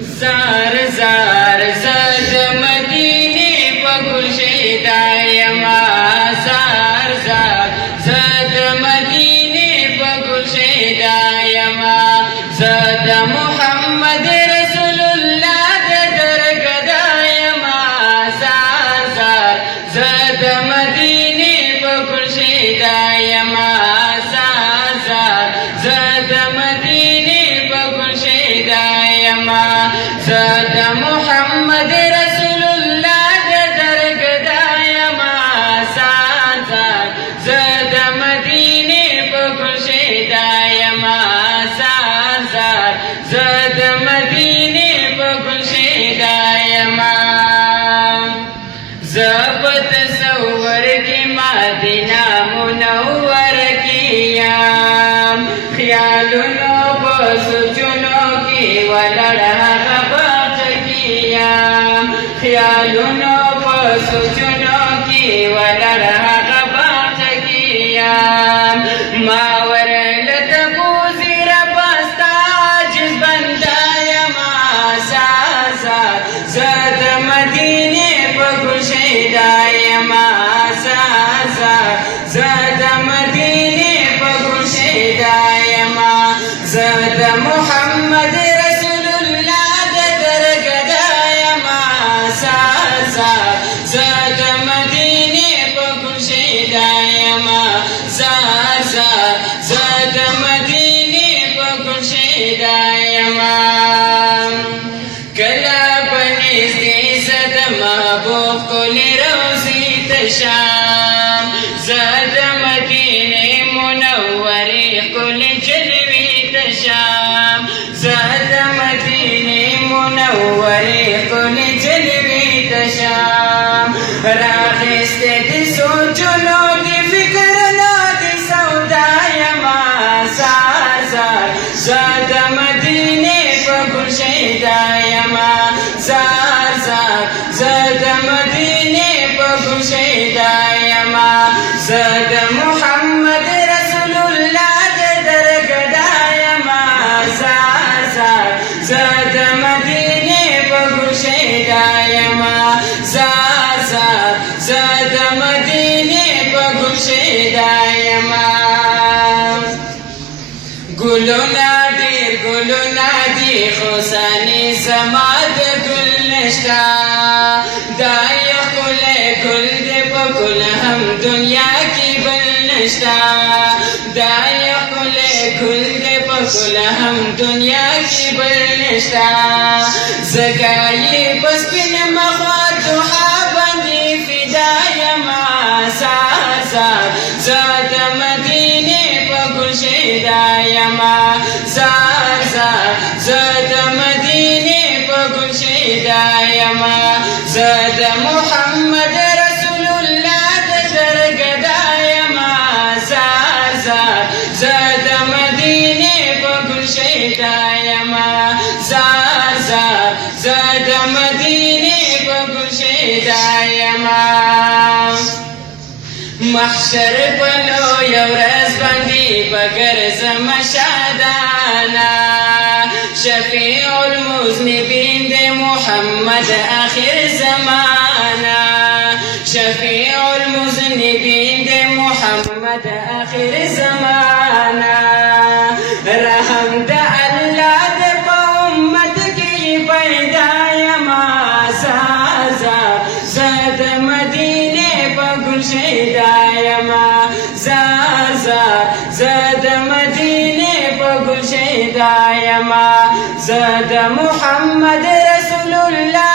زار زار زد مدینه په ګلشیدا یما زار زار زد مدینه په ګلشیدا یما زد محمد رسول الله د درګدا یما زار زار زد مدینه په ګلشیدا یما زار زار زد مدینه په ګلشیدا یما زد محمد رسول الله د درګدا یما زار زار زد مدینه په ګلشیدا یما زار زار زد مدینه په ګلشیدا یما زبط تصور کی مدینہ منور کی یم خیالونو په سوچونو کی ولړ هغه باغ کی یم خیالونو په سوچونو کی ولړ هغه باغ کی یم ما ورلت بوزی ربستا عاجز بنده یما زار زار زد مدینه په ګلشیدا یما زار زار زد مدینه په ګلشیدا یما زد محمد رسول الله د درګدا یما زار زار زد مدینه په ګلشیدا یما زار زار زد مدینه په ګلشیدا یما کلا بنزدې زد محبوب کلی روزی تشام زد مدینه منورې کلی جلوی تشام زد مدینه منورې کلی جلوی تشام راغسته دې سوچونو دې فکرونو دې سودا یما زار زار زد مدینه په ګلشیدا یما زار زار زد مدینه په ګلشیدا یما زد محمد رسول الله د درګدا یما زار زار زد مدینه په ګلشیدا یما زار زار زد مدینه په ګلشیدا یما ګلونا ډیر ګلونا دی خوسانی زما د ګل نشتا دا یو ګل دی په ګل هم دنیا کې بل نشتا دا یو ګل دی په ګل هم دنیا کې بل نشتا زګای بس پن مخوا دوحا باندې فدا یما زار زار زد مدینه په ګلشیدا یما زار زار زد مدینه په ګلشیدا یما زد محمد رسول الله د درګدا یما زار زار زد مدینه په ګلشیدا یما زار زار زد مدینه په ګلشیدا یما محشر پلو یو ورځ باندې بغیر زما شادانا شفیع المذنبین د محمد آخر زمانہ شفیع المذنبین د محمد آخر زمانہ رحم د الله د امت کې پیدا یما زار زار زد مدینه په ګلشیدا یما زار زار زد مدینه په ګلشیدا یما زد محمد رسول الله